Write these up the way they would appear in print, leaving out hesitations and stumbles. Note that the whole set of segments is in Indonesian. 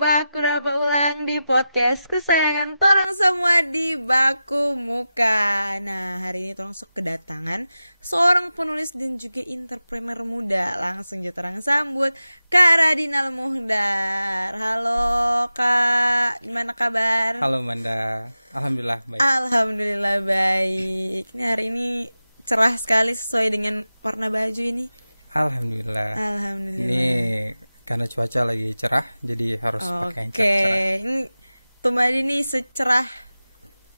Baku dapat ulang di podcast kesayangan torang semua di Baku Muka. Nah, hari ini torang sok kedatangan seorang penulis dan juga entrepreneur muda. Langsung aja torang sambut Kak Radinal Muhdar. Halo Kak, gimana kabar? Halo Manda, alhamdulillah baik. Alhamdulillah baik. Ini hari ini cerah sekali sesuai dengan warna baju ini. Alhamdulillah. Alhamdulillah. Ini karena cuaca lagi cerah, jadi harus pakai yang cerah. Oke, ini Tumadi nih secerah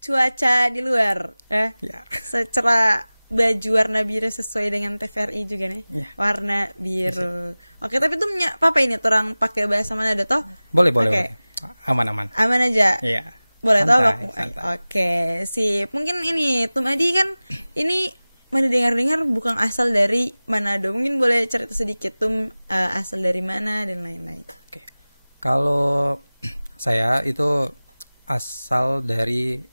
cuaca di luar, ya. Secerah baju warna biru sesuai dengan TVRI juga nih, Ya. warna biru. Oke, tapi tuh apa ini? Orang pakai bahasa mana ada toh? Boleh. Aman. Aman aja. Iya. Boleh toh, Santai, Bang? santai. Oke, sip. Mungkin ini Tumadi kan ini mana dengar-dengar bukan asal dari Manado. Mungkin boleh cerita sedikit asal dari mana dan lain-lain. Oke. Kalau saya itu asal dari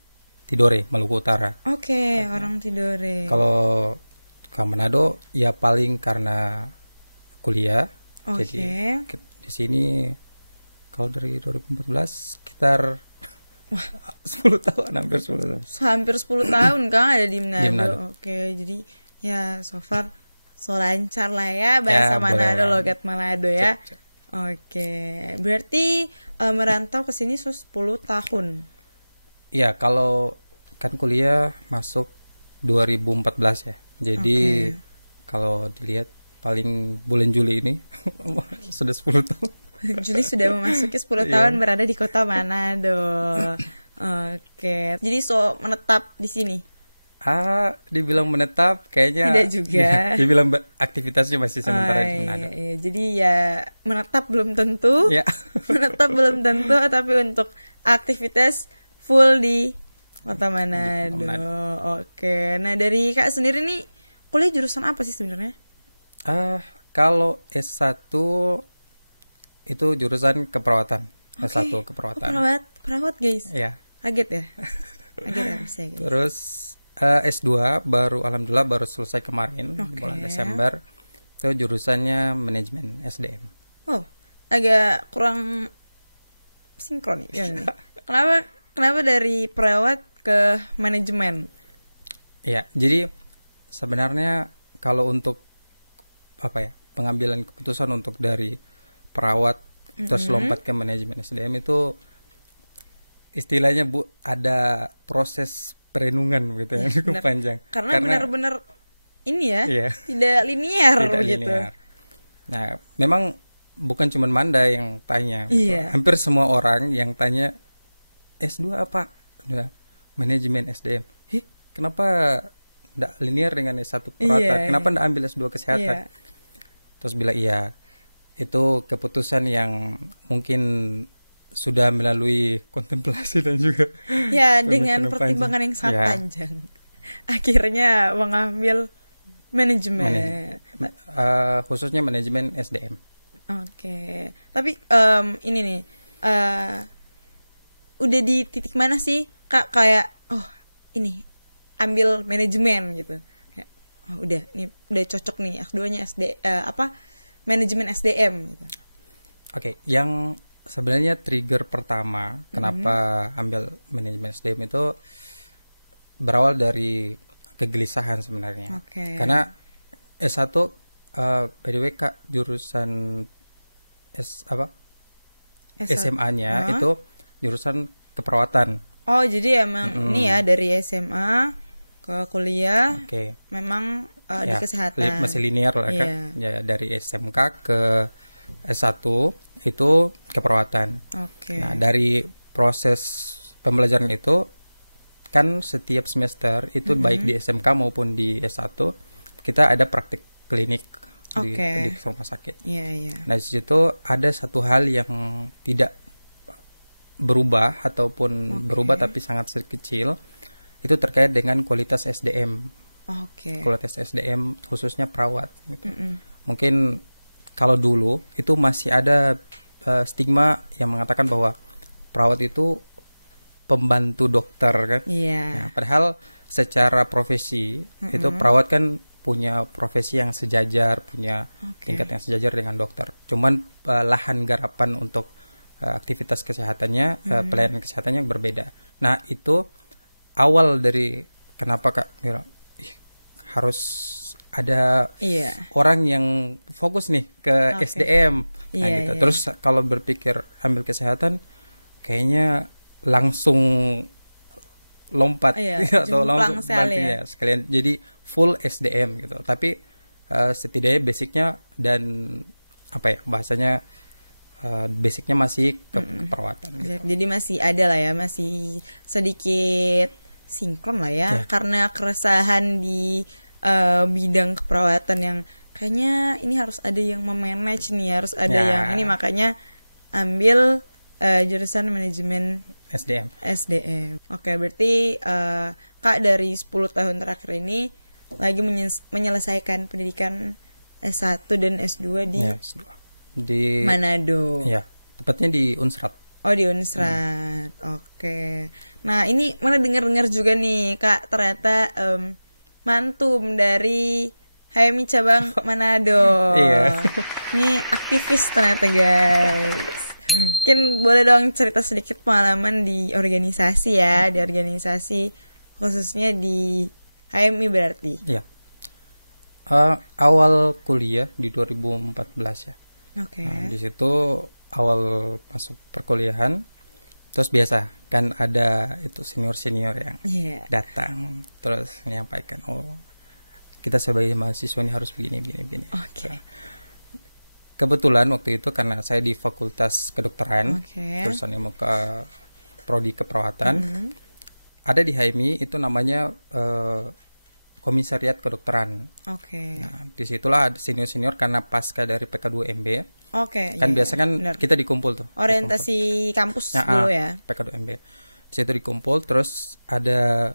Tidore, Maluku Utara. Oke, orang Tidore. Kalau ke Manado ya paling karena kuliah. Oke. Jadi di sini kalau dari 2014 sekitar 10 tahun, hampir 10 tahun. Hampir 10 tahun kan ada di Manado. Di Manado. Oke, jadi ya so far so lancar lah ya bahasa Ya, Manado, boleh. logat Manado ya. Cek. Oke, berarti merantau ke sini 10 tahun. Iya, kalau kan kuliah masuk 2014 ya. Jadi kalau dilihat paling bulan Juli ini sudah 10 tahun. Juli sudah memasuki 10 Iya. tahun berada di kota Manado. Oke, jadi so menetap di sini. Dibilang menetap kayaknya Tidak juga. Dibilang aktivitasnya masih sementara di Iya, Manado. iya. Jadi ya menetap belum tentu. Ya. Menetap belum tentu, tapi untuk aktivitas full di kota Manado. Oke. Nah, dari Kak sendiri nih kuliah jurusan apa sih sebenarnya? Kalau S1 itu jurusan keperawatan. S1 keperawatan. Perawat guys. Iya. Kaget ya? Kaget ya saya guys. Terus S2 alhamdulillah baru selesai kemarin bulan Desember. Itu jurusannya manajemen SDM. Oh, agak kurang sinkron ya. Kenapa dari perawat ke manajemen? Iya, jadi sebenarnya kalau untuk pengambilan keputusan untuk dari perawat terus lompat ke manajemen SDM itu istilahnya ada proses perenungan gitu yang cukup panjang. Karena benar-benar ini ya, Iya. tidak linear Tidak gitu. linear. Nah, memang bukan cuma Manda yang tanya. Gitu. Iya. Hampir semua orang yang tanya S2 apa? Udah, manajemen SDM. Kenapa enggak linear dengan S1 perawatan? Iya, Kenapa enggak ambil S2 kesehatan? Iya. Terus bilang iya. Itu keputusan yang mungkin sudah melalui kontemplasi dan juga Ya, dengan pemikiran pertimbangan panjang. yang sangat Ya. panjang. Akhirnya mengambil manajemen. Khususnya manajemen SDM. Oke. Tapi ini nih, udah di titik mana sih Kak kayak ini ambil manajemen gitu. Kayak, udah ini udah cocok nih S2-nya manajemen SDM gitu. Oke, yang sebenarnya trigger pertama kenapa ambil manajemen SDM itu berawal dari kegelisahan sebenarnya. Oke. Karena S1 by the way Kak, jurusan SMA-nya itu jurusan keperawatan. Oh, jadi emang ini ya dari SMA ke kuliah Oke. memang di kesehatan. Masih linear lah kan. Ya, dari SMK ke S1 itu keperawatan. Oke. Nah, dari proses pembelajaran itu kan setiap semester itu baik di SMK maupun di S1 kita ada praktik klinik di rumah sakit. Iya. Nah, di situ ada satu hal yang tidak berubah ataupun berubah tapi sangat kecil, itu terkait dengan kualitas SDM. Kualitas SDM khususnya perawat gitu. Mungkin kalau dulu itu masih ada stigma yang mengatakan bahwa perawat itu pembantu dokter kan. Nah, padahal secara profesi itu perawat kan punya profesi yang sejajar, punya tingkat yang sejajar dengan dokter. Cuman lahan garapan untuk aktivitas kesehatannya, pelayanan kesehatannya berbeda. Nah, itu awal dari kenapa Kak Mira harus ada orang yang fokus nih ke SDM. Nah, gitu. Terus kalau berpikir ambil kesehatan, kayaknya langsung lompat atau langsung banting sekalian jadi full SDM gitu. Tapi setidaknya basicnya dan apa ya bahasanya basicnya masih keperawatan gitu. Jadi masih ada lah ya, masih sedikit sinkron lah ya. Karena keresahan di bidang keperawatan yang kayaknya ini harus ada yang memanage nih, harus ada yang ini, makanya ambil jurusan manajemen SDM. Oke, berarti Kak dari 10 tahun terakhir ini lagi menyelesaikan pendidikan S1 dan S2 di Manado. Ya, tepatnya di Unsrat. Oh, di Unsrat. Oke. Nah, ini mana dengar-dengar juga nih, Kak, ternyata mantum dari HMI cabang Manado. Iya. Ini aktivis ternyata, guys. Mungkin boleh dong cerita sedikit pengalaman di organisasi ya, di organisasi khususnya di HMI berarti. Iya. Awal kuliah di 2014 ya. Oke. Nah, di situ awal masuk perkuliahan, terus biasa kan ada itu senior yang datang terus menyampaikan, oh kita sebagai mahasiswa ini harus begini. Oke. Nah, kebetulan waktu itu karena saya di Fakultas Kedokteran, terus saya mau ke prodi keperawatan, ada di HMI itu namanya Komisariat Kedokteran. Nah, disitulah ada senior karena pasca dari PK2MB. Kan biasa kan bener. Kita dikumpul tuh. Orientasi kampus dulu ya. PK2MB. Di situ dikumpul, terus ada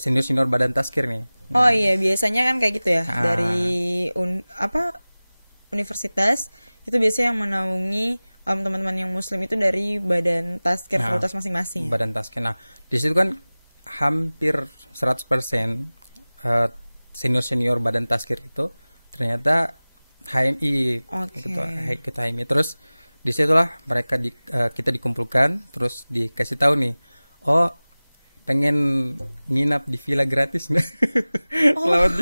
senior badan taskir nih. Nah, biasanya kan kayak gitu ya. Dari universitas itu biasanya yang menaungi teman-teman yang muslim itu dari badan taskir fakultas masing-masing. Badan taskir. Nah, di situ kan hampir 100% senior badan taskir itu ternyata HMI gitu, kita HMI. Terus disitulah mereka kita dikumpulkan, terus dikasih tahu nih, oh pengen nginap di villa gratis nih. Selamat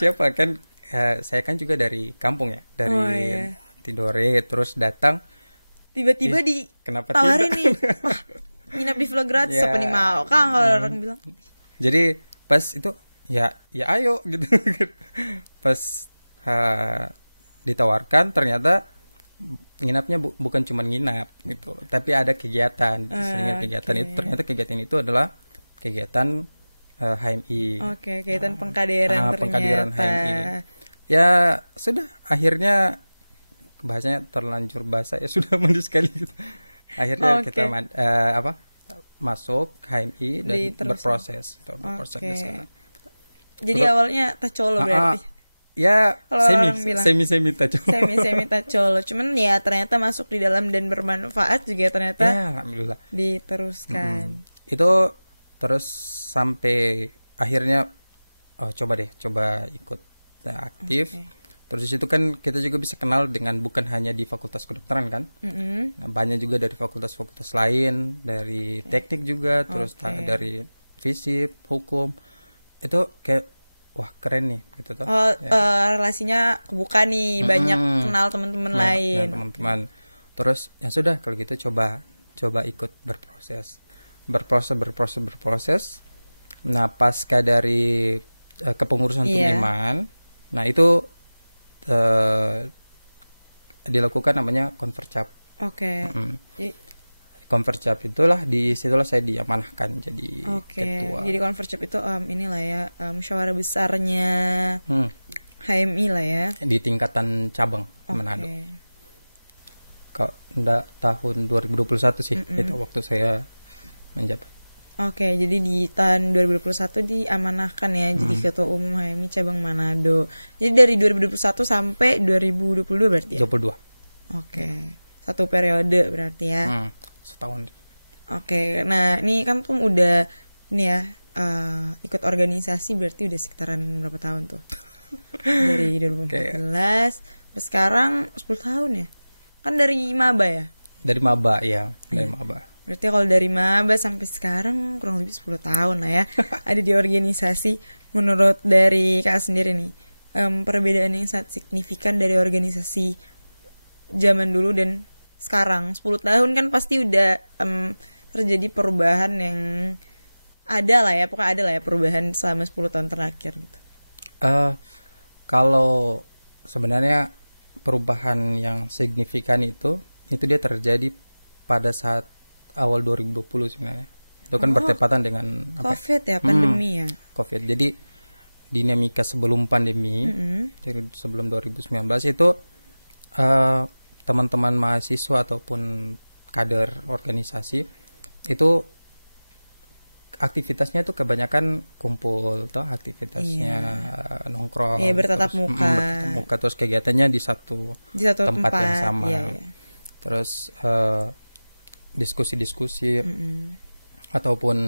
siapa kan saya kan juga dari kampung ya, dari Tidore, terus datang tiba-tiba kenapa tawarin nih, wah nginap di villa gratis apa nih mau kan kalau orang bilang. Jadi pas itu ya ayo gitu. Pas ditawarkan ternyata nginapnya bukan cuma nginap gitu, tapi ada kegiatan. Kegiatan itu ternyata kegiatan itu adalah kegiatan HMI. Kegiatan pengkaderan ternyata. Pengkaderan HMI. Ya sudah, akhirnya bahasanya terlanjur basah ya, sudah mandi sekali gitu. Akhirnya kita masuk HMI dan berproses ke sana. Jadi awalnya tacolo berarti. Ya semi tacolo. Semi tacolo. Cuman ya ternyata masuk di dalam dan bermanfaat juga ternyata. Ya, alhamdulillah. Diteruskan. Itu terus sampai akhirnya coba ikut aktif. Terus di situ kan kita juga bisa kenal dengan bukan hanya di Fakultas Kedokteran kan. Nah, banyak juga dari fakultas-fakultas lain, dari teknik juga, terus dari fisip, hukum. Itu kayak wah keren nih gitu tuh. Relasinya kebuka nih, banyak kenal teman-teman lain. Teman-teman. Terus ya sudah kalau gitu coba ikut berproses. Nah, pasca dari kepengurusan Tuniman, nah itu dilakukan namanya Konvercap. Konvercap itulah disitulah saya diamanahkan jadi ketua. Jadi Konvercap itu inilah ya musyawarah besarnya HMI lah ya. Di tingkatan cabang Manado. Tahun 2021 sih itu waktu saya menjabat. Jadi di tahun 2021 diamanahkan ya jadi ketua umum HMI cabang Manado. Jadi dari 2021 sampai 2022 berarti ya? 22. Satu periode berarti ya. Setahun. Nah ini kan tuh udah nih ya ikut organisasi berarti udah sekitaran berapa tahun tuh? Dari 2014 sampai sekarang 10 tahun ya? Kan dari maba ya? Dari maba ya, dari maba. Berarti kalau dari maba sampai sekarang kurang lebih 10 tahun lah ya. Ada di organisasi. Menurut dari Kak sendiri nih, perbedaan yang sangat signifikan dari organisasi zaman dulu dan sekarang. 10 tahun kan pasti udah terjadi perubahan yang ada lah ya, pokoknya ada lah ya perubahan selama 10 tahun terakhir gitu. Kalau sebenarnya perubahan yang signifikan itu dia terjadi pada saat awal 2020 sebenarnya. Itu kan bertepatan dengan COVID ya, pandemi ya. COVID. Jadi dinamika sebelum pandemi, dari sebelum 2019 itu teman-teman mahasiswa ataupun kader organisasi itu aktivitasnya tuh kebanyakan kumpul toh, aktivitasnya nongkrong, bertatap muka. Terus kegiatannya di satu tempat yang sama. Terus diskusi-diskusi ataupun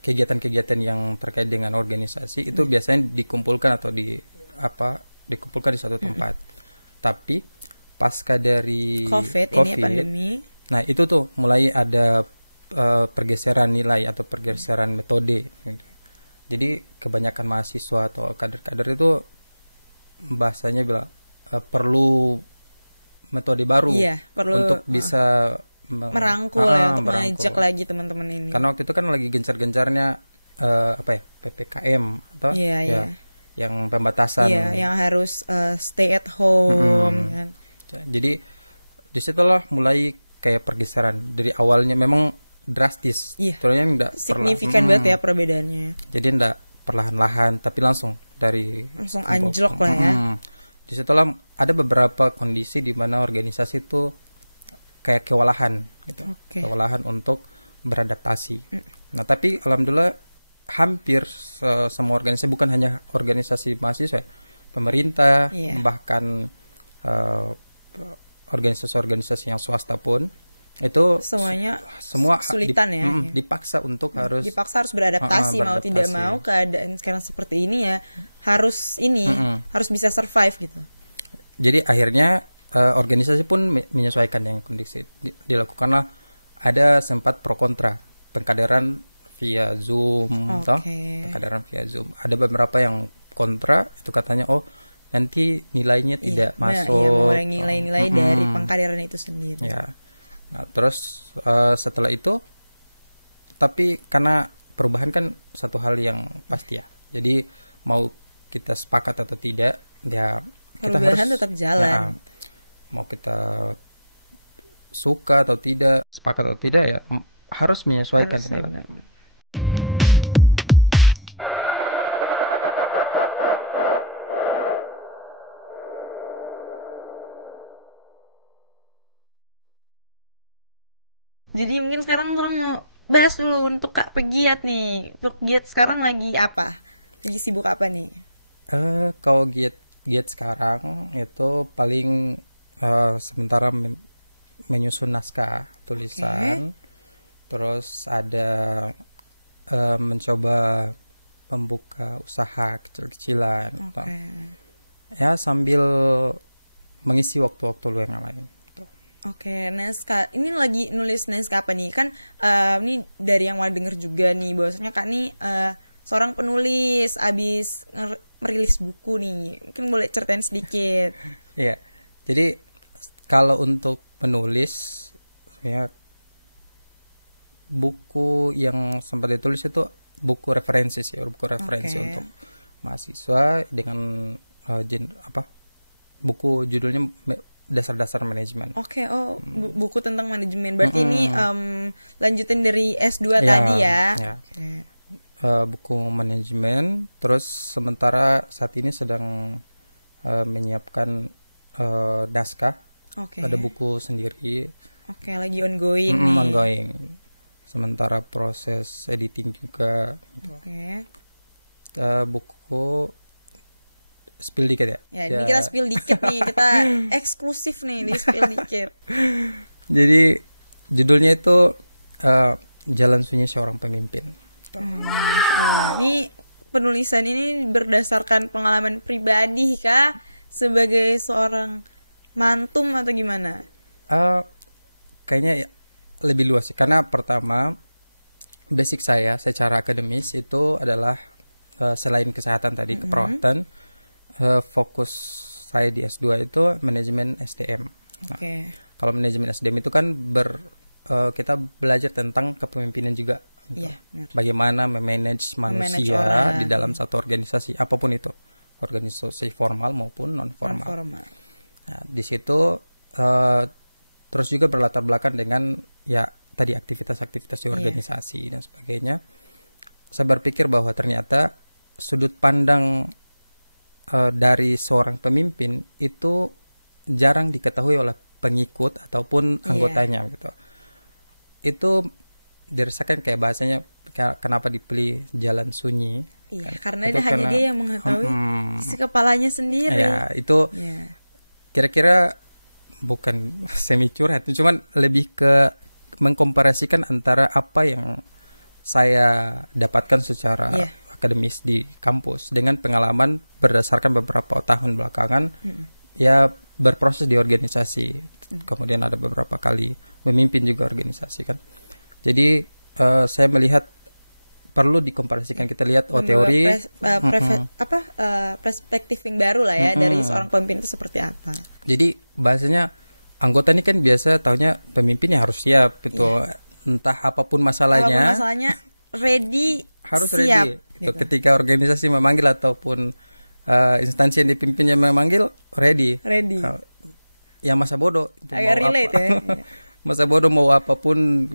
kegiatan-kegiatan yang terkait dengan organisasi itu biasanya dikumpulkan atau dikumpulkan di satu tempat. Tapi pasca dari COVID ini pandemi, nah itu tuh mulai ada pergeseran nilai atau pergeseran metode. Jadi kebanyakan mahasiswa atau kader-kader itu bahasanya bilang perlu metode baru untuk bisa merangkul untuk mengajak lagi teman-teman ini. Karena waktu itu kan lagi gencar-gencarnya PPKM atau yang pembatasan. Yang harus stay at home. Kan. Jadi disitulah mulai kayak pergeseran. Dari awalnya memang drastis, ternyata enggak signifikan banget ya perbedaannya. Jadi enggak perlahan-lahan, tapi langsung anjlok lah ya. Disitulah ada beberapa kondisi di mana organisasi itu kayak kewalahan gitu, kewalahan untuk beradaptasi. Nah tapi alhamdulillah hampir semua organisasi, bukan hanya organisasi mahasiswa, pemerintah, bahkan organisasi-organisasi yang swasta pun itu semua kesulitan dipaksa untuk harus beradaptasi, mau tidak mau keadaan sekarang seperti ini ya harus harus bisa survive gitu. Jadi akhirnya organisasi pun menyesuaikan dengan kondisi. Dilakukanlah ada sempat pro kontra pengkaderan via Zoom, pengkaderan via Zoom. Ada beberapa yang kontra, itu katanya nanti nilainya tidak masuk. Mengurangi nilai-nilai dari pengkaderan itu sendiri. Ya. Nah, terus setelah itu, tapi karena perubahan kan satu hal yang pasti ya. Jadi mau kita sepakat atau tidak, ya kita perubahan harus tetap jalan. Mau kita suka atau tidak, sepakat atau tidak, ya harus menyesuaikan dengan. Jadi mungkin sekarang tolong mau bahas dulu untuk Kak Pegiat nih. Untuk Giat sekarang lagi apa? Lagi sibuk apa nih? Kalau Giat sekarang itu paling sementara menyusun naskah tulisan. Terus ada mencoba membuka usaha kecil-kecilan. Ya sambil mengisi waktu-waktu luang yang lain. Naskah. Ini lagi nulis naskah apa nih? Kan ini dari yang mau denger juga nih, bahwasanya Kak nih seorang penulis, abis merilis buku nih. Mungkin boleh ceritain sedikit. Iya. Jadi kalau untuk penulis, ya buku yang sempat ditulis itu buku referensi sih, buku referensi untuk mahasiswa dengan buku judulnya Dasar-dasar manajemen. Buku tentang manajemen. Berarti ini lanjutin dari S2 tadi ya. Buku manajemen. Terus sementara saat ini sedang menyiapkan naskah. Ada buku sendiri. Lagi ongoing nih. Ongoing. Sementara proses editing juga. Buku spill dikit ya. Ini kita spill dikit nih, kita eksklusif nih di spill dikit. Jadi judulnya itu Jalan Sunyi Seorang Pemimpin. Ini penulisan ini berdasarkan pengalaman pribadi Kak, sebagai seorang mantum atau gimana? Kayaknya lebih luas sih. Karena pertama basic saya secara akademis itu adalah selain kesehatan tadi, keperawatan, fokus saya di S2 itu manajemen SDM. Nah, kalau manajemen SDM itu kan kita belajar tentang kepemimpinan juga. Bagaimana memanage manusia di dalam satu organisasi, apapun itu, organisasi formal maupun non formal. Nah, di situ terus juga berlatar belakang dengan ya tadi aktivitas-aktivitas di organisasi dan sebagainya. Saya berpikir bahwa ternyata sudut pandang dari seorang pemimpin itu jarang diketahui oleh pengikut ataupun anggotanya gitu. Itu dirasakan kayak bahasanya kenapa dipilih jalan sunyi. Iya, karena hanya dia yang mengetahui si kepalanya sendiri. Ya, itu kira-kira bukan semi curhat, cuman lebih ke mengkomparasikan antara apa yang saya dapatkan secara akademis di kampus dengan pengalaman berdasarkan beberapa tahun belakangan ya berproses di organisasi, kemudian ada beberapa kali memimpin juga organisasi kan. Jadi saya melihat perlu dikomparasikan, kita lihat teori perspektif yang baru lah ya dari seorang pemimpin itu seperti apa. Jadi bahasanya anggota ini kan biasa taunya pemimpinnya harus siap gitu. Entah apapun masalahnya ready, harus siap, ready gitu. Ketika organisasi memanggil ataupun instansi yang dipimpinnya memanggil ready. Yang masa bodoh itu agak relate ya. Masa bodoh mau apapun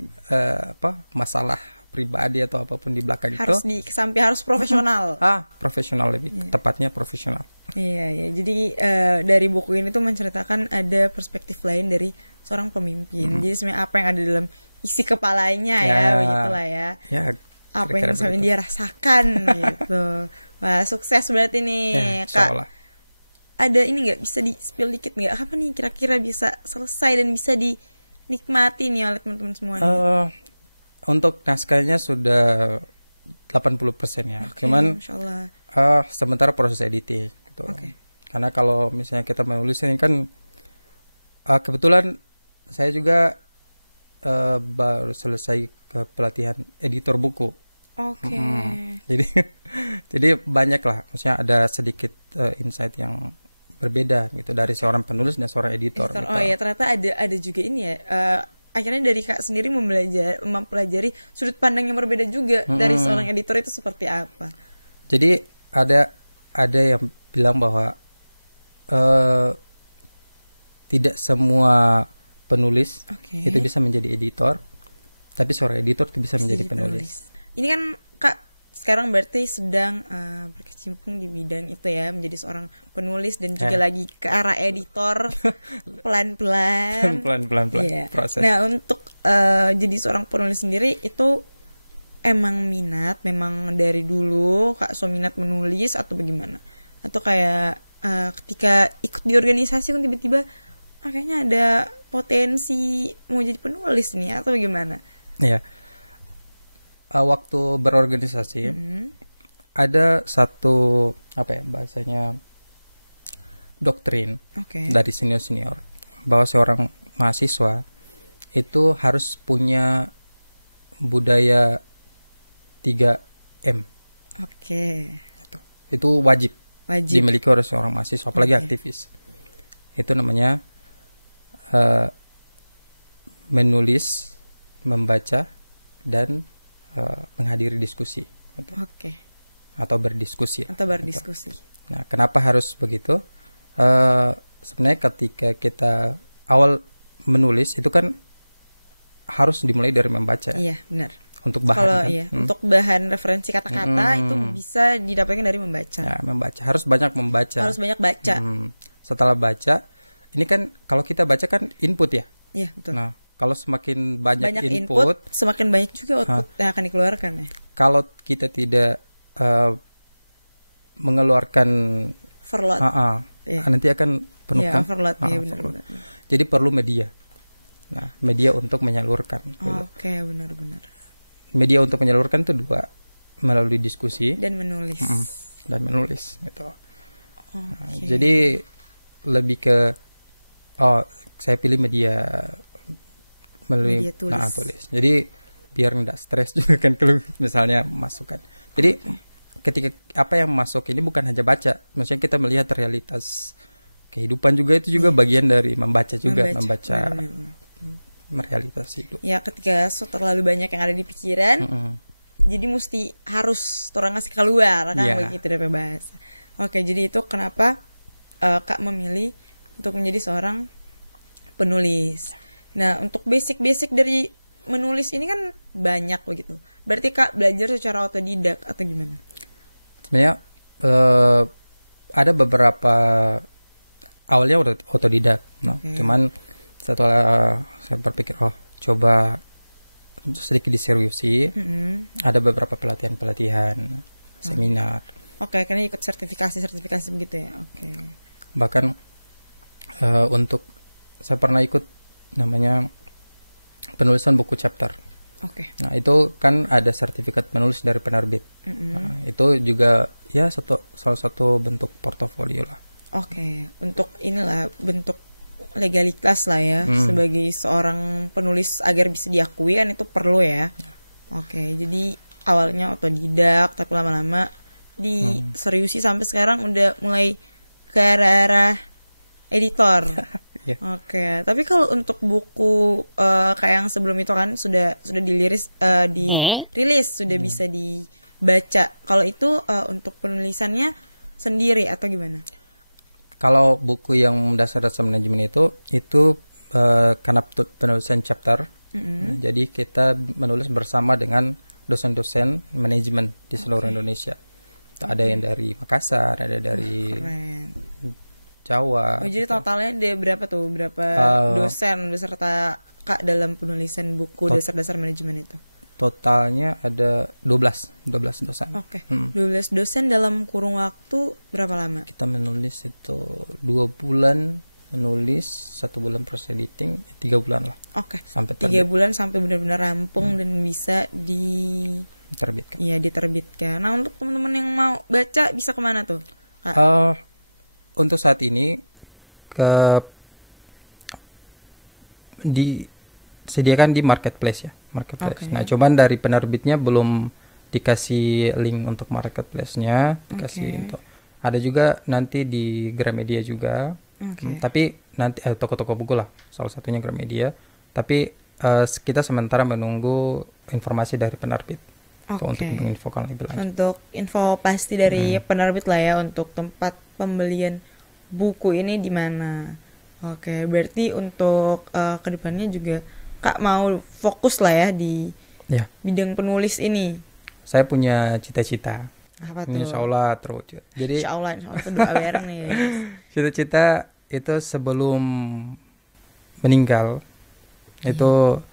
masalah pribadi atau apapun di belakang harus itu harus profesional. Profesional lebih tepatnya profesional. Iya. Jadi dari buku ini tuh menceritakan ada perspektif lain dari seorang pemimpin. Jadi sebenarnya apa yang ada dalam isi kepalanya begitulah ya. Apa yang sampai dia rasakan gitu. Wah, sukses berarti nih, Kak. Ada ini nggak, bisa di-spill dikit nggak? Apa nih kira-kira bisa selesai dan bisa dinikmati nih oleh teman-teman semua nih? Untuk naskahnya sudah 80% ya. Cuman sementara proses editing gitu. Karena kalau misalnya kita menulis ini kan kebetulan saya juga baru selesai ke pelatihan editor buku. Jadi banyak lah, maksudnya ada sedikit insight yang berbeda gitu dari seorang penulis dan seorang editor. Gitu. Ternyata ada juga ini ya. Akhirnya dari Kak sendiri mempelajari sudut pandang yang berbeda juga dari seorang editor itu seperti apa. Jadi ada yang bilang bahwa tidak semua penulis itu bisa menjadi editor, tapi seorang editor itu bisa menjadi penulis. Ini kan Kak sekarang berarti sedang berkecimpung di bidang itu ya, menjadi seorang penulis dan juga lagi ke arah editor pelan-pelan proses. Nah, untuk jadi seorang penulis sendiri itu emang minat, memang dari dulu Kak minat menulis atau bagaimana? Atau kayak ketika ikut di organisasi kan tiba-tiba kayaknya ada potensi mau jadi penulis nih atau bagaimana? Iya. Waktu berorganisasi ada satu bahasanya doktrin dari senior bahwa seorang mahasiswa itu harus punya budaya 3M. Itu wajib dimiliki oleh seorang mahasiswa, apalagi aktivis. Itu namanya menulis, membaca, dan menghadiri diskusi atau berdiskusi. Nah, kenapa harus begitu? Sebenarnya ketika kita awal menulis itu kan harus dimulai dari membaca. Iya, benar. Untuk bahan untuk bahan referensi kata-kata itu bisa didapatkan dari membaca. Ya, membaca. Harus banyak membaca. Harus banyak baca. Setelah baca, ini kan kalau kita baca kan input ya. Iya, betul. Nah, kalau semakin banyak input, semakin banyak juga output yang akan dikeluarkan ya. Kalau kita tidak mengeluarkan overload, nanti akan penuh kan? Overload, benar. Jadi perlu media. Nah, media untuk menyalurkan. Benar. Media untuk menyalurkan itu dua, melalui diskusi dan menulis. Gitu. Jadi lebih ke Oh, saya pilih media melalui tulis. Jadi biar nggak stres juga kan kalau misalnya masukkan. Jadi ketika apa yang masuk ini bukan hanya baca, maksudnya kita melihat realitas kehidupan juga, itu juga bagian dari membaca juga, membaca realitas hidup. Ya, ketika terlalu banyak yang ada di pikiran, jadi mesti harus orang ngasih keluar kan, begitu dari bahasa. Oke, jadi itu kenapa Kak memilih untuk menjadi seorang penulis. Nah, untuk basic-basic dari menulis ini kan banyak begitu. Berarti Kak belajar secara otodidak atau gimana? Sebenarnya ada beberapa awalnya udah otodidak, cuman setelah saya berpikir coba sedikit diseriusi, ada beberapa pelatihan seminar. Oke, karena ikut sertifikasi begitu ya. Oke. Bahkan untuk saya pernah ikut namanya penulisan buku chapter. Oke. Nah, itu kan ada sertifikat penulis dari penerbit. Nah, itu juga ya salah satu bentuk portofolio lah. Oke, untuk inilah bentuk legalitas lah ya sebagai seorang penulis agar bisa diakui kan, itu perlu ya. Oke, jadi awalnya otodidak tapi lama-lama diseriusi sampai sekarang udah mulai ke arah editor. Oke, tapi kalau untuk buku kayak yang sebelum itu kan sudah dirilis sudah bisa dibaca. Kalau itu untuk penulisannya sendiri atau gimana? Kalau buku yang dasar-dasar manajemen itu karena penulisan chapter, jadi kita menulis bersama dengan dosen-dosen manajemen di seluruh Indonesia. Ada yang dari Makassar, ada dari Jawa. Jadi totalnya ada berapa tuh? Berapa dosen beserta Kak dalam penulisan buku dasar-dasar manajemen itu? Totalnya ada 12 dosen. Oke. 12 dosen dalam kurung waktu berapa lama? Kita menulis itu 2 bulan menulis, 1 bulan proses editing, 3 bulan lah. Oke. Sampai 3 bulan sampai benar-benar rampung dan bisa diterbitkan. Iya, diterbitkan. Nah, untuk teman-teman yang mau baca bisa kemana tuh, Kak? Untuk saat ini disediakan di marketplace ya. Okay. Nah, cuman dari penerbitnya belum dikasih link untuk marketplace-nya, dikasih untuk. Ada juga nanti di Gramedia juga. Tapi nanti toko-toko buku lah, salah satunya Gramedia. Tapi kita sementara menunggu informasi dari penerbit untuk menginfokan lebih lanjut. Untuk info pasti dari penerbit lah ya untuk tempat pembelian buku ini di mana. Oke, berarti untuk kedepannya juga Kak mau fokus lah ya di bidang penulis ini. Saya punya cita-cita. Apa tuh? Insya Allah terwujud. Jadi Insya Allah itu doa bareng nih. Cita-cita itu sebelum meninggal itu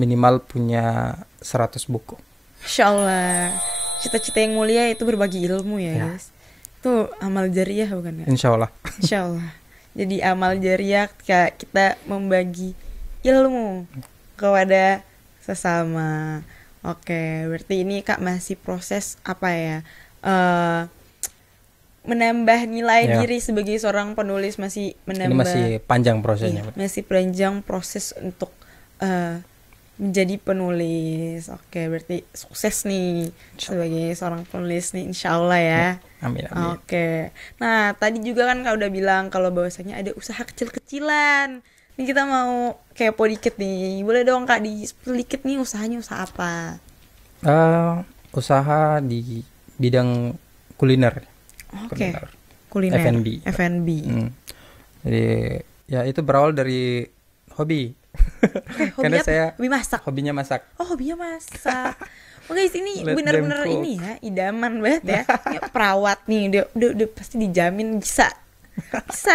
minimal punya 100 buku. Insya Allah. Cita-cita yang mulia itu berbagi ilmu ya guys. Itu amal jariah bukan ya? Insya Allah. Insya Allah. Jadi amal jariah kita membagi ilmu kepada sesama. Oke, berarti ini Kak masih proses apa ya? Menambah nilai diri sebagai seorang penulis, masih menambah. Ini masih panjang prosesnya. Iya, masih panjang proses untuk menjadi penulis. Oke, berarti sukses nih sebagai seorang penulis nih, insya Allah ya. Amin. Oke. Nah, tadi juga kan Kak udah bilang kalau bahwasanya ada usaha kecil-kecilan. Ini kita mau kepo dikit nih. Boleh dong Kak sedikit nih usahanya usaha apa? Usaha di bidang kuliner. Oke. Kuliner. F&B. Jadi ya itu berawal dari hobi. Karena saya hobi masak. Hobinya masak. Oh, hobinya masak. Oke, ini benar-benar ini ya, idaman banget ya. Ini perawat nih, udah pasti dijamin bisa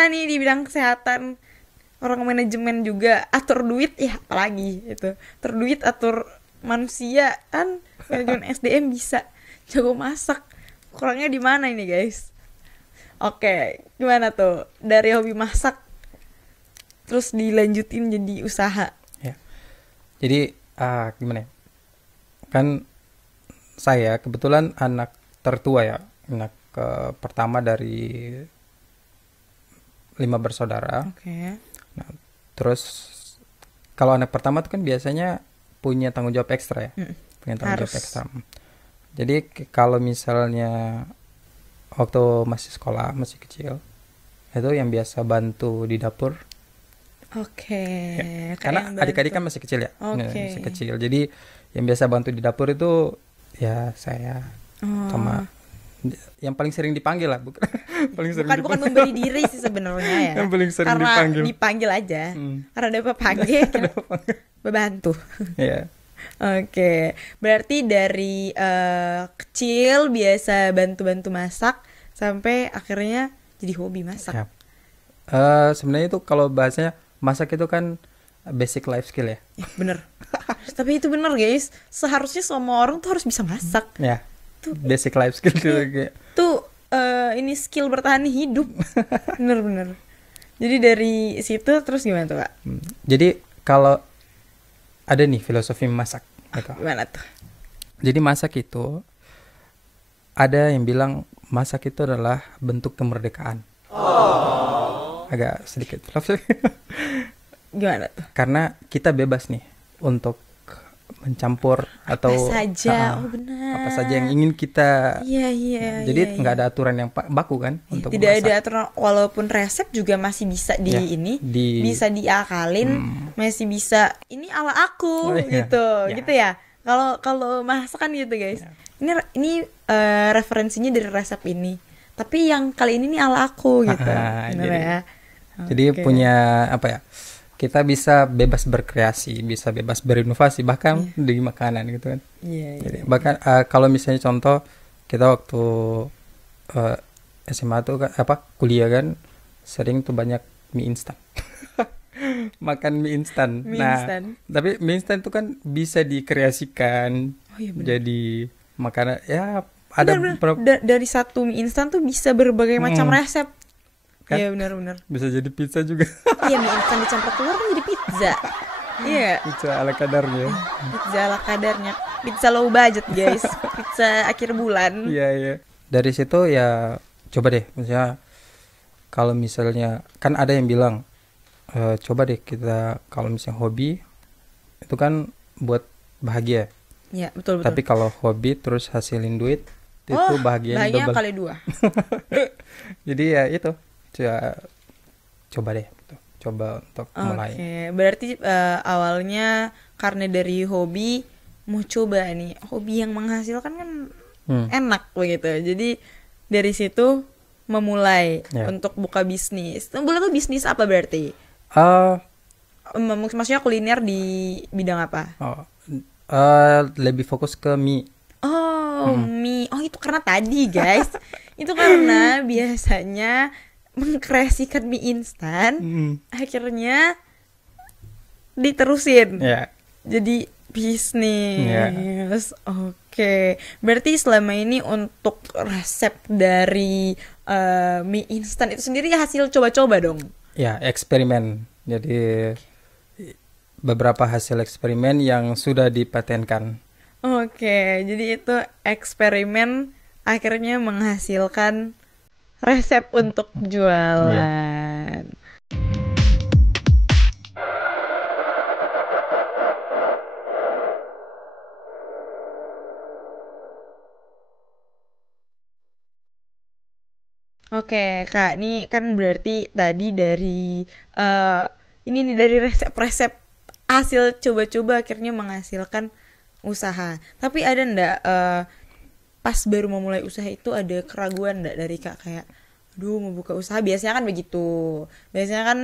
nih di bidang kesehatan. Orang manajemen juga atur duit ya, apalagi itu. Atur duit, atur manusia kan, manajemen SDM bisa. Jago masak. Kurangnya di mana ini, guys? Oke, gimana tuh dari hobi masak terus dilanjutin jadi usaha? Ya. Jadi gimana ya? Kan saya kebetulan anak tertua ya, anak pertama dari 5 bersaudara. Oke. Nah, terus kalau anak pertama tuh kan biasanya punya tanggung jawab ekstra ya. Punya tanggung jawab ekstra. Jadi kalau misalnya waktu masih sekolah, masih kecil, itu yang biasa bantu di dapur. Oke. Ya. Karena adik-adik kan masih kecil ya. Masih kecil. Jadi yang biasa bantu di dapur itu ya saya sama yang paling sering dipanggil lah, bukan memberi diri sih sebenarnya ya. Yang paling sering karena dipanggil aja. Karena ada panggil membantu. Iya. Oke. Berarti dari kecil biasa bantu-bantu masak sampai akhirnya jadi hobi masak. Ya. Sebenarnya itu kalau bahasanya masak itu kan basic life skill ya. Bener. Tapi itu bener guys. Seharusnya semua orang tuh harus bisa masak. Ya. Basic life skill tuh ini skill bertahan hidup. Bener. Jadi dari situ terus gimana tuh Kak? Jadi kalau ada nih filosofi masak gitu. Gimana tuh? Jadi masak itu ada yang bilang masak itu adalah bentuk kemerdekaan. Agak sedikit gimana tuh? Karena kita bebas nih untuk mencampur atau apa saja yang ingin kita. Iya. Jadi nggak ada aturan yang baku kan untuk tidak memasak. Ada aturan, walaupun resep juga masih bisa bisa diakalin, masih bisa ini ala aku gitu ya. Kalau masak kan gitu guys. Ini referensinya dari resep ini. Tapi yang kali ini nih ala aku gitu. Benar ya. Jadi punya apa ya? Kita bisa bebas berkreasi, bisa bebas berinovasi bahkan di makanan gitu kan. Jadi, bahkan kalau misalnya contoh kita waktu SMA tuh kuliah kan sering tuh banyak mie instan. Makan mie instan. Tapi mie instan itu kan bisa dikreasikan jadi makanan ya ada dari satu mie instan tuh bisa berbagai macam resep. Kan? Iya benar. Bisa jadi pizza juga. Iya mie instan dicampur telur kan jadi pizza. Iya. Pizza ala kadarnya. Pizza low budget guys. Pizza akhir bulan. Iya. Dari situ ya coba deh, misalnya kalau misalnya kan ada yang bilang coba deh kita kalau misalnya hobi itu kan buat bahagia. Iya betul. Tapi kalau hobi terus hasilin duit itu bahagianya double. Kali 2. Jadi ya itu. Coba deh untuk mulai. Oke, berarti awalnya karena dari hobi mau coba nih hobi yang menghasilkan kan enak begitu. Jadi dari situ memulai untuk buka bisnis. Boleh tuh bisnis apa berarti? Maksudnya kuliner di bidang apa? Lebih fokus ke mie. Mie. Itu karena tadi guys. Itu karena biasanya mengkreasikan mie instan, akhirnya diterusin. Jadi bisnis. Oke. Berarti selama ini untuk resep dari mie instan itu sendiri hasil coba-coba dong? Ya, eksperimen. Jadi beberapa hasil eksperimen yang sudah dipatenkan. Oke, jadi itu eksperimen akhirnya menghasilkan resep untuk jualan. Oke, Kak, ini kan berarti tadi dari ini nih dari resep-resep hasil coba-coba akhirnya menghasilkan usaha. Tapi ada ndak pas baru memulai usaha itu ada keraguan ndak dari Kak kayak aduh mau buka usaha? Biasanya kan begitu. Biasanya kan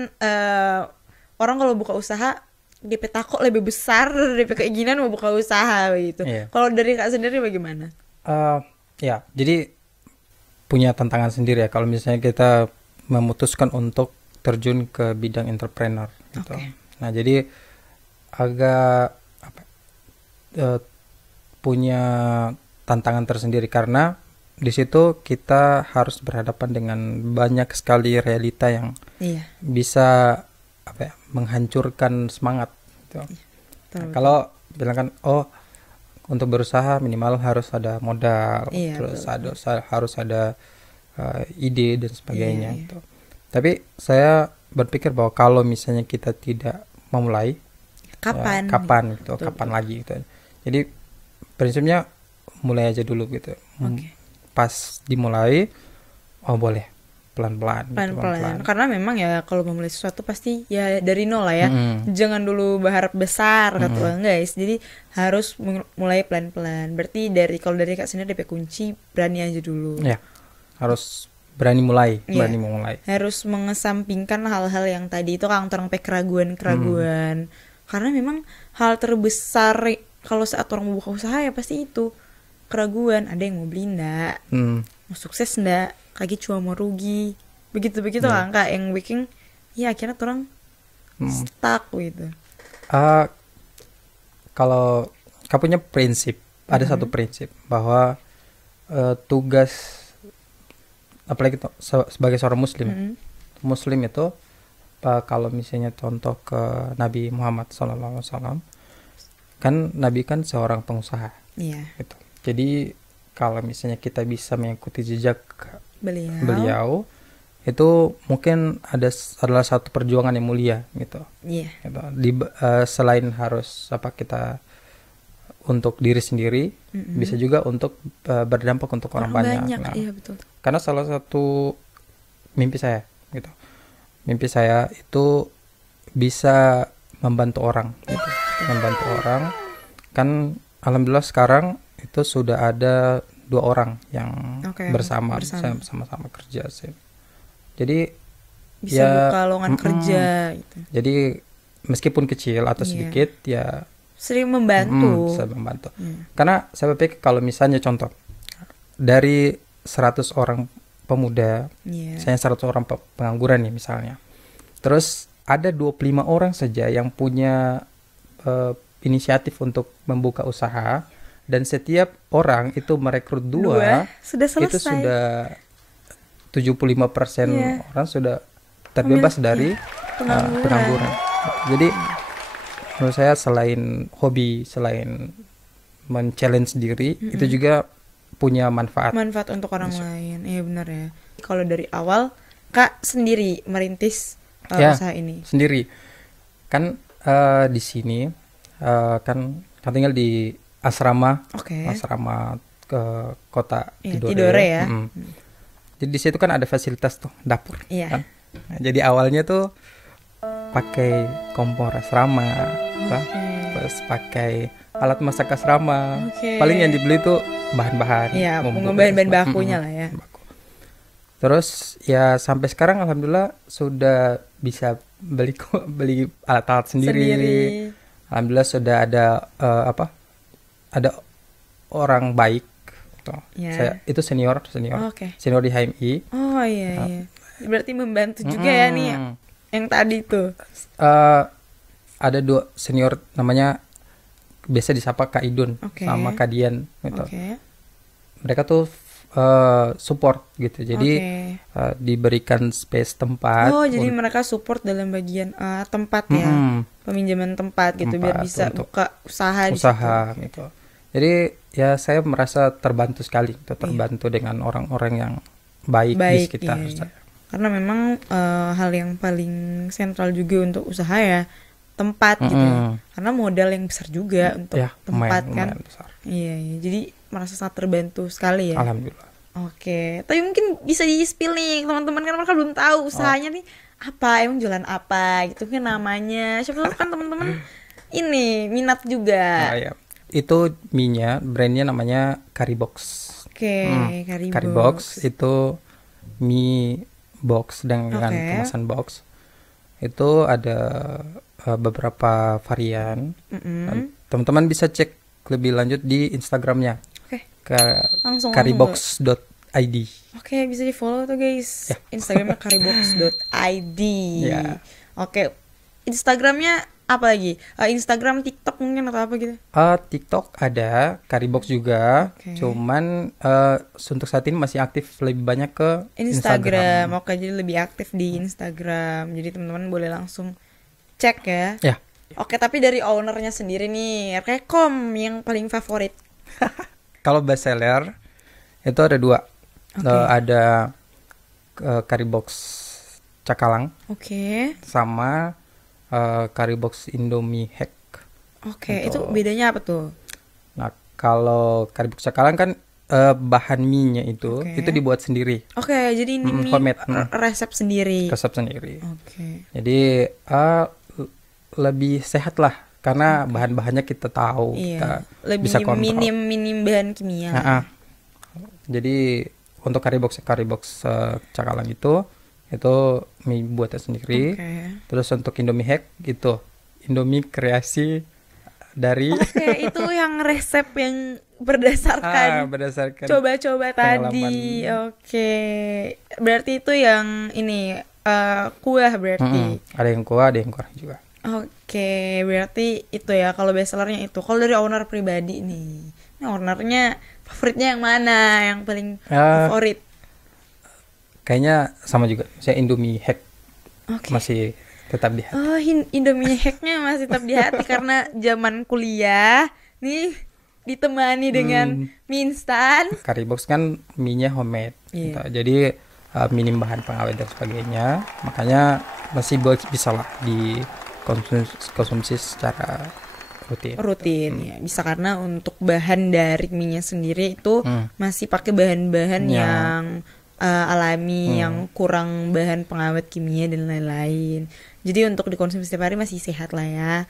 orang kalau buka usaha DP takut lebih besar DP keinginan mau buka usaha begitu. Kalau dari Kak sendiri bagaimana? Ya, jadi punya tantangan sendiri ya kalau misalnya kita memutuskan untuk terjun ke bidang entrepreneur gitu. Nah, jadi agak punya tantangan tersendiri karena di situ kita harus berhadapan dengan banyak sekali realita yang bisa menghancurkan semangat gitu. Kalau bilang kan untuk berusaha minimal harus ada modal, terus harus ada ide dan sebagainya gitu. Tapi saya berpikir bahwa kalau misalnya kita tidak memulai, kapan gitu, kapan lagi gitu. Jadi prinsipnya mulai aja dulu gitu. Pas dimulai, boleh pelan-pelan. Karena memang ya kalau memulai sesuatu pasti ya dari nol lah ya. Jangan dulu berharap besar kata orang guys. Jadi harus mulai pelan-pelan. Berarti kalau dari Kak Sina DP kunci berani aja dulu. Ya, harus berani mulai. Harus mengesampingkan hal-hal yang tadi itu kan orang keraguan. Karena memang hal terbesar kalau saat orang mau buka usaha ya pasti itu keraguan. Ada yang mau beli enggak, mau sukses enggak, kaki cuma mau rugi, begitu lah Kak yang bikin ya akhirnya orang stuck gitu. Kalau Kak punya prinsip, ada satu prinsip bahwa tugas apalagi sebagai seorang muslim itu kalau misalnya contoh ke Nabi Muhammad SAW, kan Nabi kan seorang pengusaha, gitu. Jadi kalau misalnya kita bisa mengikuti jejak beliau itu mungkin adalah satu perjuangan yang mulia gitu. Gitu. Selain harus kita untuk diri sendiri, bisa juga untuk berdampak untuk orang banyak. Nah, iya betul. Karena salah satu mimpi saya gitu. Mimpi saya itu bisa membantu orang gitu. Membantu orang. Kan alhamdulillah sekarang itu sudah ada 2 orang yang sama-sama kerja sih. Jadi bisa buka lowongan kerja gitu. Jadi meskipun kecil atau sedikit ya sering membantu. Karena saya pikir kalau misalnya contoh dari 100 orang pemuda, misalnya 100 orang pengangguran nih misalnya. Terus ada 25 orang saja yang punya inisiatif untuk membuka usaha, dan setiap orang itu merekrut 2 sudah selesai. Itu sudah 75% orang sudah terbebas dari pengangguran. Jadi menurut saya selain hobi, selain men-challenge diri, itu juga punya manfaat untuk orang lain. Iya benar ya. Kalau dari awal Kak sendiri merintis usaha ini sendiri kan, di sini kan tinggal di asrama ke kota Tidore ya. Jadi di situ kan ada fasilitas tuh dapur kan? Nah, jadi awalnya tuh pakai kompor asrama, terus pakai alat masak asrama. Paling yang dibeli tuh bahan-bahan. Iya, bahan bakunya lah ya. Terus ya sampai sekarang alhamdulillah sudah bisa beli alat-alat sendiri. Alhamdulillah sudah ada ada orang baik. Saya itu senior di HMI. Oh iya. Berarti membantu juga ya nih yang tadi tuh. Ada 2 senior namanya biasa disapa Kak Idun sama Kak Dian gitu. Mereka tuh support gitu. Jadi diberikan space tempat. Jadi mereka support dalam bagian tempat ya. Peminjaman tempat gitu biar bisa buka usaha di situ. Gitu. Jadi ya saya merasa terbantu sekali, terbantu dengan orang-orang yang baik di sekitar saya. Karena memang hal yang paling sentral juga untuk usaha ya tempat gitu ya. Karena modal yang besar juga untuk tempat kan. Iya. Jadi merasa sangat terbantu sekali ya. Alhamdulillah. Oke, tapi mungkin bisa di-spill nih teman-teman, kan mereka belum tahu usahanya nih apa, emang jualan apa gitu kan namanya. Siapa tahu kan teman-teman ini minat juga. Itu mie-nya, brandnya namanya Karibox. Karibox itu mie box dengan kemasan box. Itu ada beberapa varian. Teman-teman bisa cek lebih lanjut di Instagramnya. Karibox.id. Bisa di follow tuh guys. Instagramnya karibox.id. Instagramnya apa lagi? Instagram, TikTok mungkin atau apa gitu? TikTok ada, Karibox juga. Cuman untuk saat ini masih aktif lebih banyak ke Instagram. Jadi lebih aktif di Instagram. Jadi teman-teman boleh langsung cek ya. Tapi dari ownernya sendiri nih, rekom yang paling favorit. Kalau bestseller itu ada 2. Ada Karibox cakalang. Oke. Sama curry box Indomie hack. Oke, itu bedanya apa tuh? Nah, kalau curry box cakalang kan bahan mie-nya itu dibuat sendiri. Oke, jadi ini mie homemade. Resep sendiri. Resep sendiri. Oke. Jadi lebih sehat lah karena bahan-bahannya kita tahu, kita lebih bisa kontrol. minim bahan kimia. Jadi untuk curry box cakalang itu mie buatan sendiri. Terus untuk Indomie hack itu Indomie kreasi dari itu yang resep yang berdasarkan coba-coba tadi. Berarti itu yang ini kuah berarti. Ada yang kuah, ada yang kurang juga. Berarti itu ya kalau bestsellernya itu. Kalau dari owner pribadi nih, ownernya favoritnya yang mana? Yang paling favorit? Kayaknya sama juga. Saya Indomie hack masih tetap di hati. Indomie hacknya masih tetap di hati karena zaman kuliah nih ditemani dengan mie instan. Curry box kan mie-nya homemade, gitu. Jadi minim bahan pengawet dan sebagainya, makanya masih bisa lah dikonsumsi secara rutin ya. Bisa karena untuk bahan dari mie-nya sendiri itu masih pakai bahan-bahan yang alami, yang kurang bahan pengawet kimia dan lain-lain. Jadi untuk dikonsumsi setiap hari masih sehat lah ya.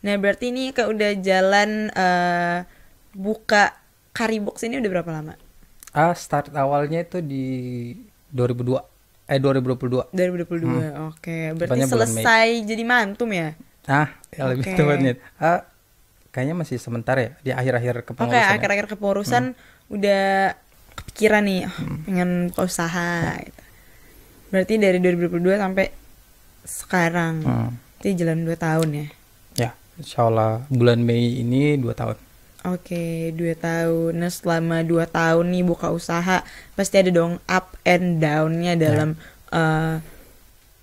Nah berarti ini kayak udah jalan buka curry box ini udah berapa lama? Start awalnya itu di 2022. Berarti selesai jadi mantum ya? Lebih tepatnya. Kayaknya masih sebentar ya, di akhir-akhir kepengurusan. Akhir-akhir kepengurusan udah kepikiran nih, pengen buka usaha gitu. Berarti dari 2022 sampai sekarang itu jalan 2 tahun ya? Ya, insyaallah bulan Mei ini 2 tahun. 2 tahun. Nah selama 2 tahun nih buka usaha, pasti ada dong up and down-nya dalam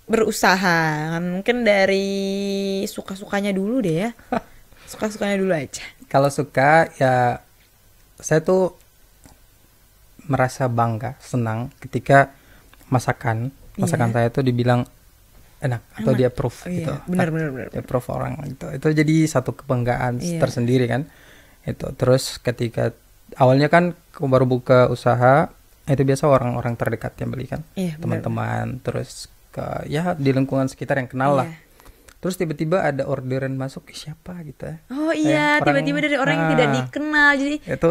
berusaha. Kan mungkin dari suka-sukanya dulu deh ya. Suka-sukanya dulu aja. Kalau suka ya, saya tuh merasa bangga, senang ketika masakan saya tuh dibilang enak atau dia approve gitu. Benar. Dia approve orang gitu. Itu jadi satu kebanggaan tersendiri kan. Itu terus ketika awalnya kan baru buka usaha, itu biasa orang-orang terdekat yang beli kan. Teman-teman, terus di lingkungan sekitar yang kenal lah. Terus tiba-tiba ada orderan masuk, siapa gitu ya. Tiba-tiba dari orang yang tidak dikenal. Jadi itu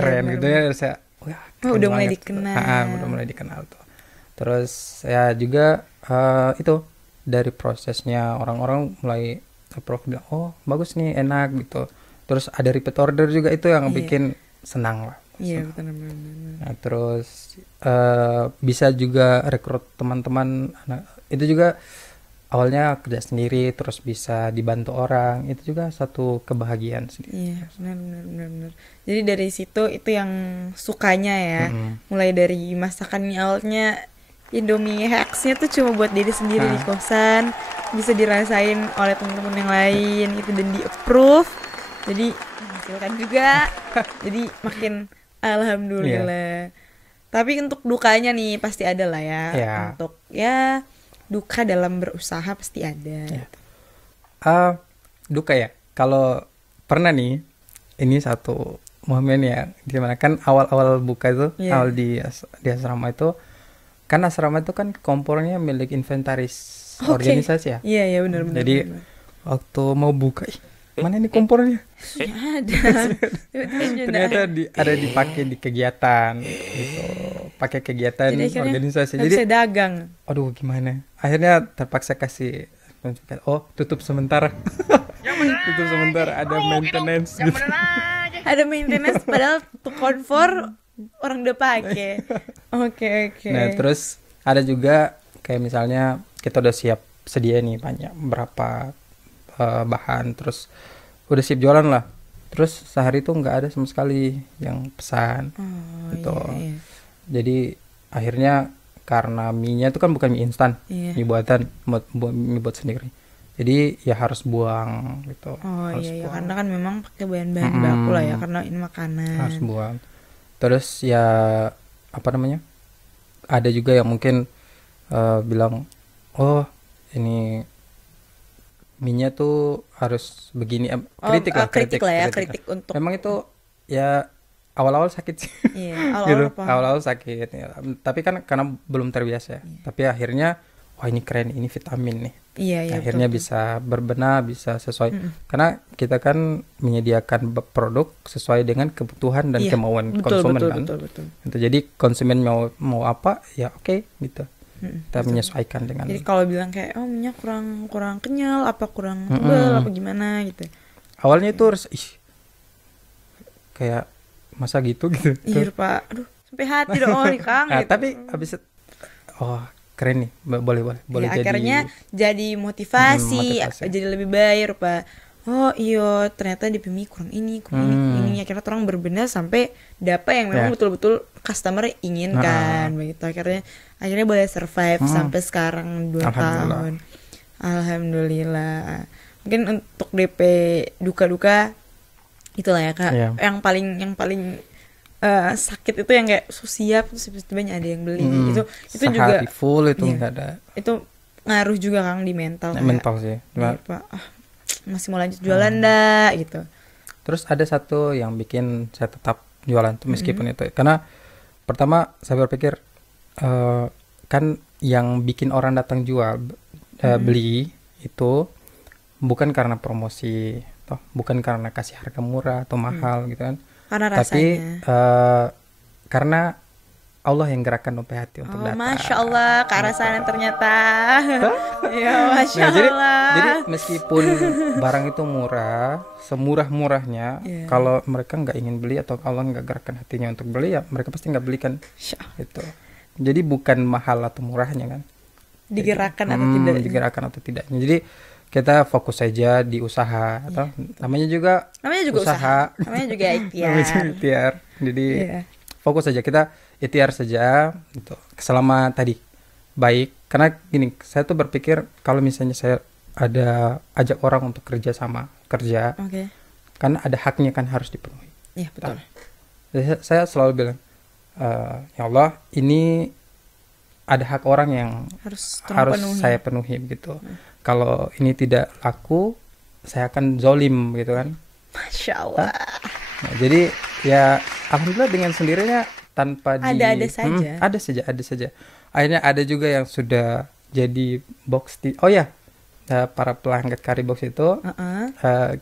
keren gitu ya. Saya udah mulai dikenal. Udah mulai dikenal tuh. Terus ya juga itu dari prosesnya orang-orang mulai approve, bilang bagus nih, enak gitu. Terus ada repeat order juga, itu yang bikin senang lah. Benar. Nah, terus bisa juga rekrut teman-teman. Itu juga awalnya kerja sendiri, terus bisa dibantu orang, itu juga satu kebahagiaan sendiri. Benar. Jadi dari situ itu yang sukanya ya. Mulai dari masakannya awalnya Indomie hacks-nya tuh cuma buat diri sendiri di kosan, bisa dirasain oleh teman-teman yang lain itu dan di approve. Jadi menghasilkan juga. Jadi makin alhamdulillah. Tapi untuk dukanya nih pasti ada lah ya. Untuk duka dalam berusaha pasti ada. Duka ya. Kalau pernah nih, ini satu momen ya, dimana kan awal-awal buka itu, awal di asrama itu, kan asrama itu kan kompornya milik inventaris organisasi ya. Iya benar. Jadi waktu mau buka, mana ini kompornya? Ada. Ternyata ada dipakai di kegiatan gitu. Pakai kegiatan organisasi. Jadi dagang. Aduh gimana? Akhirnya terpaksa kasih tutup sementara. Tutup sementara, ada maintenance gitu. Ada maintenance padahal tuh konfor orang udah pakai. Oke. Nah, terus ada juga kayak misalnya kita udah siap sedia nih banyak berapa bahan, terus udah siap jualan lah. Terus sehari itu nggak ada sama sekali yang pesan. Gitu. Jadi akhirnya karena mie-nya itu kan bukan mie instan, mie buatan, mie buat sendiri. Jadi ya harus buang gitu. Buang. Karena kan memang pakai bahan-bahan baku lah ya, karena ini makanan. Harus buang. Terus ya ada juga yang mungkin bilang, oh ini minyak tuh harus begini, kritik lah, kritik untuk memang itu ya awal-awal sakit sih. Iya, awal-awal sakit ya. Tapi kan karena belum terbiasa ya. Tapi akhirnya wah ini keren, ini vitamin nih. Iya, akhirnya betul. Bisa berbenah, bisa sesuai. Karena kita kan menyediakan produk sesuai dengan kebutuhan dan kemauan konsumen kan. Betul. Jadi konsumen mau apa ya oke, gitu. Kita menyesuaikan dengan. Jadi kalau bilang kayak minyak kurang kenyal, apa kurang tebal, apa gimana gitu. Awalnya itu kayak masa gitu. Iya Pak, aduh sampai hati dong Kang. Nah, gitu. Tapi abis keren nih, boleh ya, akhirnya jadi motivasi, jadi lebih baik Pak. Oh iya ternyata di PMI kurang ini akhirnya orang berbenah sampai dapat yang memang betul-betul customer inginkan begitu. Akhirnya boleh survive sampai sekarang 2 tahun. Alhamdulillah. Mungkin untuk DP duka-duka itulah ya Kak. Yang paling sakit itu yang kayak siap terus tiba-tiba ada yang beli itu juga full itu nggak ada. Itu ngaruh juga Kang di mental. Mental sih. Pak, masih mau lanjut jualan dah gitu. Terus ada satu yang bikin saya tetap jualan tuh meskipun itu karena pertama saya berpikir kan yang bikin orang datang jual beli itu bukan karena promosi toh, bukan karena kasih harga murah atau mahal gitu kan. Karena tapi rasanya. Karena Allah yang gerakkan dompet hati untuk datang. Masya Allah, ke arah sana ternyata. Ya Masya Allah. Jadi meskipun barang itu murah, semurah-murahnya, kalau mereka nggak ingin beli atau Allah nggak gerakkan hatinya untuk beli, ya mereka pasti nggak belikan. Itu. Jadi bukan mahal atau murahnya kan. Digerakkan atau tidak? Digerakkan atau tidaknya. Jadi kita fokus saja di usaha atau namanya juga usaha. Namanya juga ikhtiar. Jadi fokus saja, kita ikhtiar saja gitu. Selama tadi baik, karena gini, saya tuh berpikir kalau misalnya saya ada ajak orang untuk kerja, kan ada haknya kan harus dipenuhi. Iya betul. Jadi saya selalu bilang, ya Allah, ini ada hak orang yang harus saya penuhi gitu. Kalau ini tidak laku, saya akan zolim gitu kan. Masya Allah. Nah, jadi ya alhamdulillah dengan sendirinya tanpa ada saja. Akhirnya ada juga yang sudah jadi box tea. Oh ya, para pelanggan curry box itu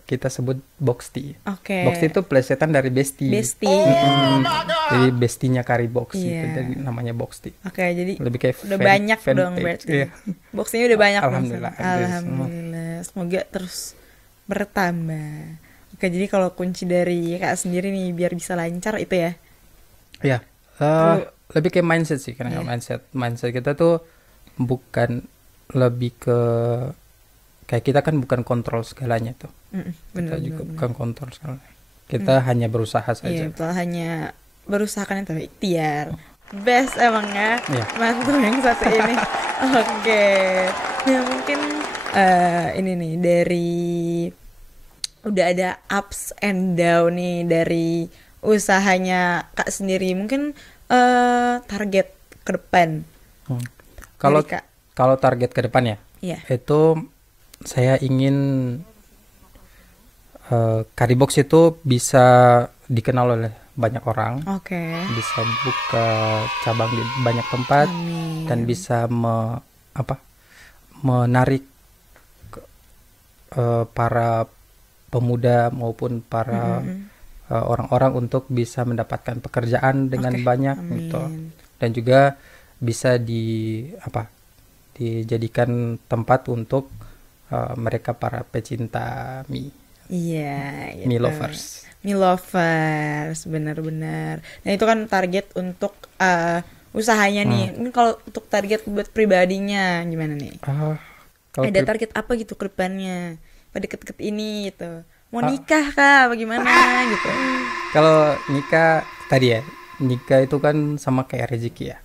kita sebut box tea. Box tea itu plesetan dari bestie. Jadi bestinya curry box itu, jadi namanya box tea. Jadi lebih kayak udah banyak dong berarti. Boxnya udah banyak. Alhamdulillah. Semoga terus bertambah. Jadi kalau kunci dari Kak sendiri nih biar bisa lancar itu ya. Iya. Lebih kayak mindset sih, karena mindset kita tuh bukan lebih ke kayak kita kan bukan kontrol segalanya tuh. Kita juga bukan kontrol segalanya. Kita hanya berusaha saja. Iya, betul, hanya berusaha kan itu ikhtiar. Best emang ya. Mantap yang satu ini. Oke. Ya mungkin ini nih dari udah ada ups and down nih dari usahanya Kak sendiri. Mungkin target ke depan. Kalau target ke depan ya, itu saya ingin Currybox itu bisa dikenal oleh banyak orang, bisa buka cabang di banyak tempat. Amin. Dan bisa menarik para pemuda maupun para orang-orang untuk bisa mendapatkan pekerjaan dengan banyak gitu. Dan juga bisa dijadikan tempat untuk mereka para pecinta mie. Iya, gitu. Mie lovers. Mie lovers, benar-benar. Nah itu kan target untuk usahanya nih. Ini kalau untuk target buat pribadinya gimana nih? Ada target apa gitu ke depannya? Pada deket-deket ini gitu. Mau nikah kah? Bagaimana gitu? Kalau nikah tadi ya, nikah itu kan sama kayak rezeki ya.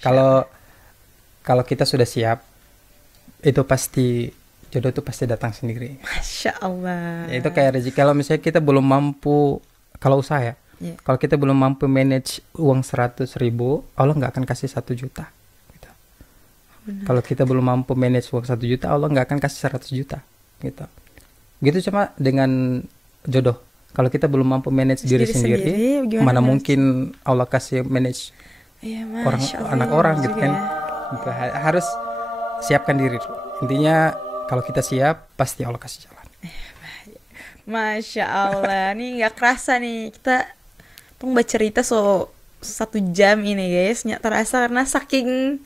Kalau kita sudah siap, itu pasti jodoh itu pasti datang sendiri. Masya Allah. Ya, itu kayak rezeki. Kalau misalnya kita belum mampu, kalau usaha ya, kalau kita belum mampu manage uang 100.000, Allah nggak akan kasih 1 juta. Gitu. Kalau kita belum mampu manage uang 1 juta, Allah nggak akan kasih 100 juta gitu. Gitu cuma dengan jodoh. Kalau kita belum mampu manage diri sendiri, mana mungkin Allah kasih manage anak orang gitu kan. Gitu. Harus siapkan diri. Intinya kalau kita siap, pasti Allah kasih jalan. Masya Allah, nih nggak kerasa nih kita bercerita 1 jam ini guys, nggak terasa karena saking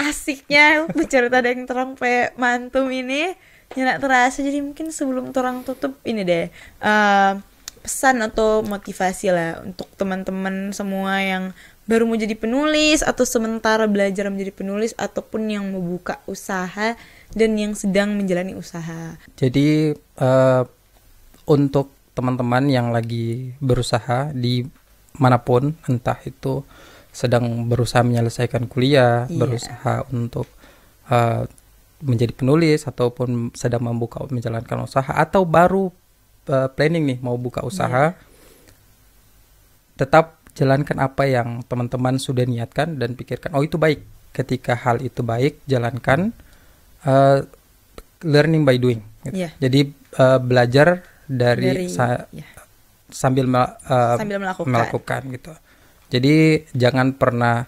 asiknya bercerita dengan terang pe mantum ini, nggak terasa. Jadi mungkin sebelum terang tutup ini deh, pesan atau motivasi lah untuk teman-teman semua yang baru mau jadi penulis atau sementara belajar menjadi penulis ataupun yang mau buka usaha dan yang sedang menjalani usaha. Jadi untuk teman-teman yang lagi berusaha di manapun, entah itu sedang berusaha menyelesaikan kuliah, berusaha untuk menjadi penulis, ataupun sedang menjalankan usaha, atau baru planning nih mau buka usaha, tetap jalankan apa yang teman-teman sudah niatkan dan pikirkan, oh itu baik. Ketika hal itu baik, jalankan. Learning by doing gitu. Jadi belajar sambil melakukan gitu. Jadi jangan pernah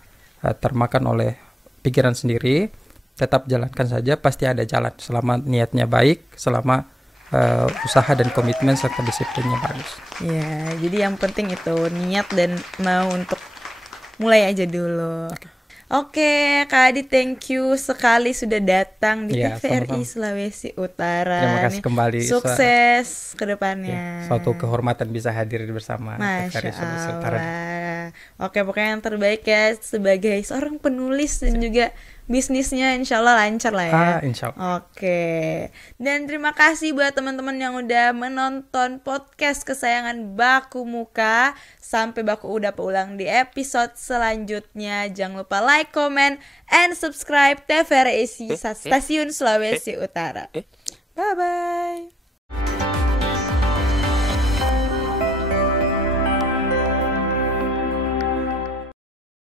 termakan oleh pikiran sendiri, tetap jalankan saja, pasti ada jalan selama niatnya baik, selama usaha dan komitmen serta disiplinnya bagus. Ya, jadi yang penting itu niat dan mau untuk mulai aja dulu. Oke, Kak Adi, thank you sekali sudah datang di TVRI Sulawesi Utara. Terima kasih kembali. Sukses ke depannya. Suatu kehormatan bisa hadir bersama TVRI Sulawesi Utara. Oke, pokoknya yang terbaik ya sebagai seorang penulis dan juga bisnisnya insya Allah lancar lah ya. Insya Allah. Oke. Dan terima kasih buat teman-teman yang udah menonton podcast kesayangan Baku Muka. Sampai Baku udah ulang di episode selanjutnya. Jangan lupa like, comment, and subscribe TVRI Stasiun Sulawesi Utara. Bye-bye.